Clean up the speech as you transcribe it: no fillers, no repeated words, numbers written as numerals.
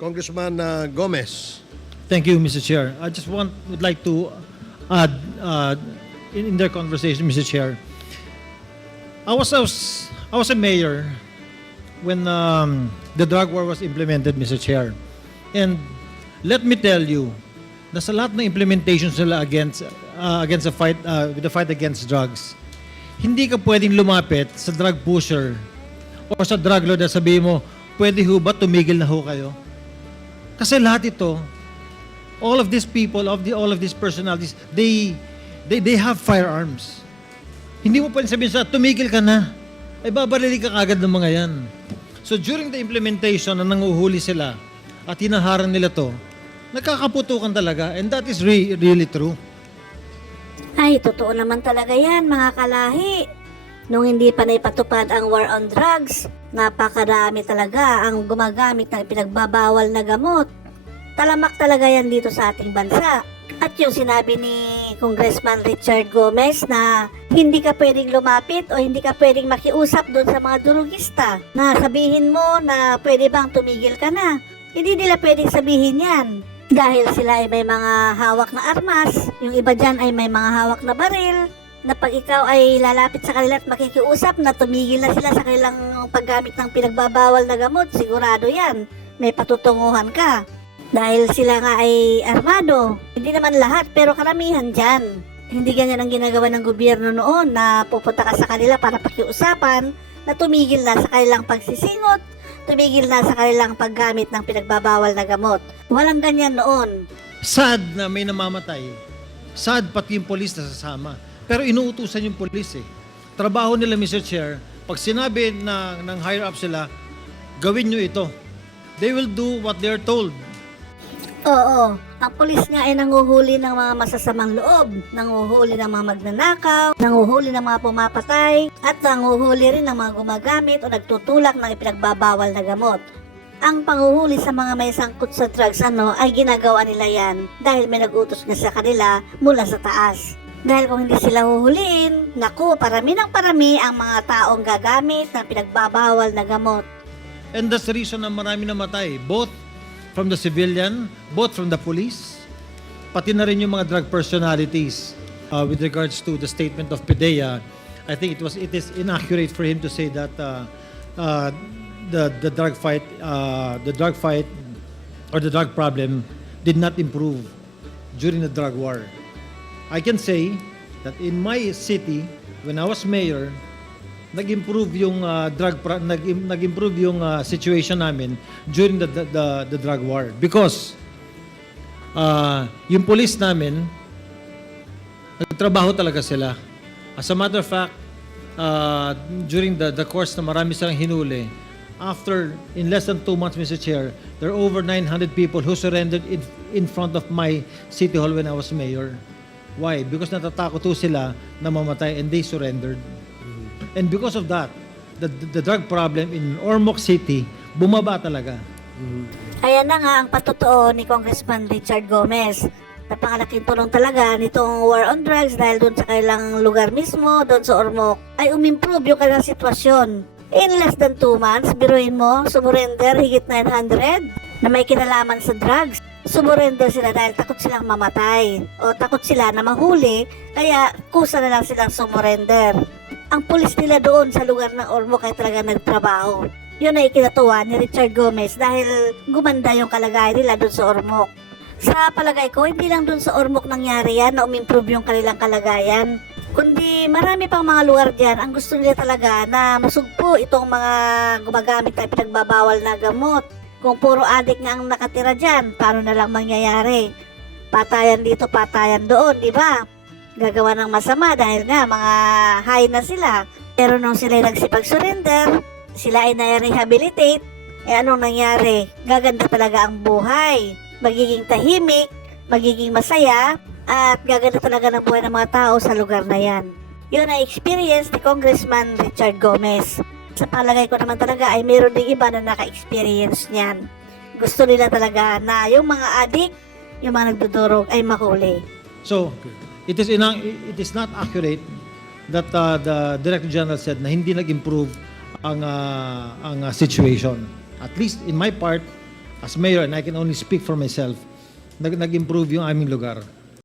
Congressman Gomez. Thank you, Mr. Chair. I just would like to add in their conversation, Mr. Chair. I was a mayor when the drug war was implemented, Mr. Chair. And let me tell you, nasa lahat ng implementation sila against the fight with the fight against drugs, hindi ka pwedeng lumapit sa drug pusher o sa drug lord at sabihin mo, pwede ho ba tumigil na ho kayo? Kasi lahat ito, all of these people, all of these personalities, they have firearms. Hindi mo pwedeng sabihin sa tumigil ka na. Ay babarili ka kagad ng mga yan. So during the implementation na nanguhuli sila at hinaharang nila to, nagkakaputukan talaga, and that is really true. Ay, totoo naman talaga yan, mga kalahi. Nung hindi pa naipatupad ang war on drugs, napakarami talaga ang gumagamit ng pinagbabawal na gamot. Talamak talaga yan dito sa ating bansa. At yung sinabi ni Congressman Richard Gomez na hindi ka pwedeng lumapit o hindi ka pwedeng makiusap doon sa mga durugista na sabihin mo na pwede bang tumigil ka na. Hindi nila pwedeng sabihin yan. Dahil sila ay may mga hawak na armas, yung iba dyan ay may mga hawak na baril, na pag ikaw ay lalapit sa kanila at makikiusap na tumigil na sila sa kanilang paggamit ng pinagbabawal na gamot, sigurado yan, may patutunguhan ka. Dahil sila nga ay armado, hindi naman lahat pero karamihan dyan. Hindi ganyan ang ginagawa ng gobyerno noon na pupunta ka sa kanila para pakiusapan na tumigil na sa kanilang pagsisingot, tumigil na sa kanilang paggamit ng pinagbabawal na gamot. Walang ganyan noon. Sad na may namamatay. Sad pati yung polis na sasama. Pero inuutusan yung polis eh. Trabaho nila, Mr. Chair, pag sinabi ng higher up sila, gawin nyo ito. They will do what they're told. Oo, ang pulis nga ay nanguhuli ng mga masasamang loob, nanguhuli ng mga magnanakaw, nanguhuli ng mga pumapatay, at nanguhuli rin ng mga gumagamit o nagtutulak ng ipinagbabawal na gamot. Ang panguhuli sa mga may sangkot sa drugs ay ginagawa nila yan dahil may nag-utos nga sa kanila mula sa taas. Dahil kung hindi sila huhuliin, naku, parami ng parami ang mga taong gagamit ng pinagbabawal na gamot. And that's the reason na marami namatay, both from the civilian, both from the police, pati na rin yung mga drug personalities. With regards to the statement of PDEA, I think it is inaccurate for him to say that the drug fight or the drug problem did not improve during the drug war. I can say that in my city, when I was mayor, nag-improve yung nag-improve yung situation namin during the drug war because yung police namin nagtrabaho talaga sila. As a matter of fact, during the course na marami silang hinuli, in less than 2 months, Mr. Chair, there are over 900 people who surrendered in front of my city hall when I was mayor. Why? Because natatakot ho sila na mamatay and they surrendered. And because of that, the drug problem in Ormoc City, bumaba talaga. Ayan na nga ang patotoo ni Congressman Richard Gomez. Napakalaking tulong talaga nitong war on drugs dahil doon sa kailang lugar mismo, doon sa Ormoc, ay umimprove yung kanilang sitwasyon. In less than 2 months, biruin mo, sumurrender higit 900 na may kinalaman sa drugs. Sumurrender sila dahil takot silang mamatay o takot sila na mahuli, kaya kusa na lang silang sumurrender. Ang pulis nila doon sa lugar ng Ormoc ay talaga nagtrabaho. Yun ay ikinatuwa ni Richard Gomez dahil gumanda yung kalagayan nila doon sa Ormoc. Sa palagay ko, hindi lang doon sa Ormoc nangyari yan na umimprove yung kanilang kalagayan, kundi marami pang mga lugar dyan ang gusto nila talaga na masugpo itong mga gumagamit na pinagbabawal na gamot. Kung puro adik nga ang nakatira dyan, paano na lang mangyayari? Patayan dito, patayan doon, di ba? Gagawa ng masama dahil nga mga high na sila. Pero nung sila nagsipag-surrender, sila ay na-rehabilitate, anong nangyari? Gaganda talaga ang buhay. Magiging tahimik, magiging masaya, at gaganda talaga ng buhay ng mga tao sa lugar na yan. Yun ay experience ni Congressman Richard Gomez. Sa palagay ko naman talaga ay mayroon ding iba na naka-experience niyan. Gusto nila talaga na yung mga adik, yung mga nagdudurog ay mahuli. So, it is not accurate that the Director General said na hindi nag-improve ang situation. At least in my part, as mayor, and I can only speak for myself, nag-improve yung aming lugar.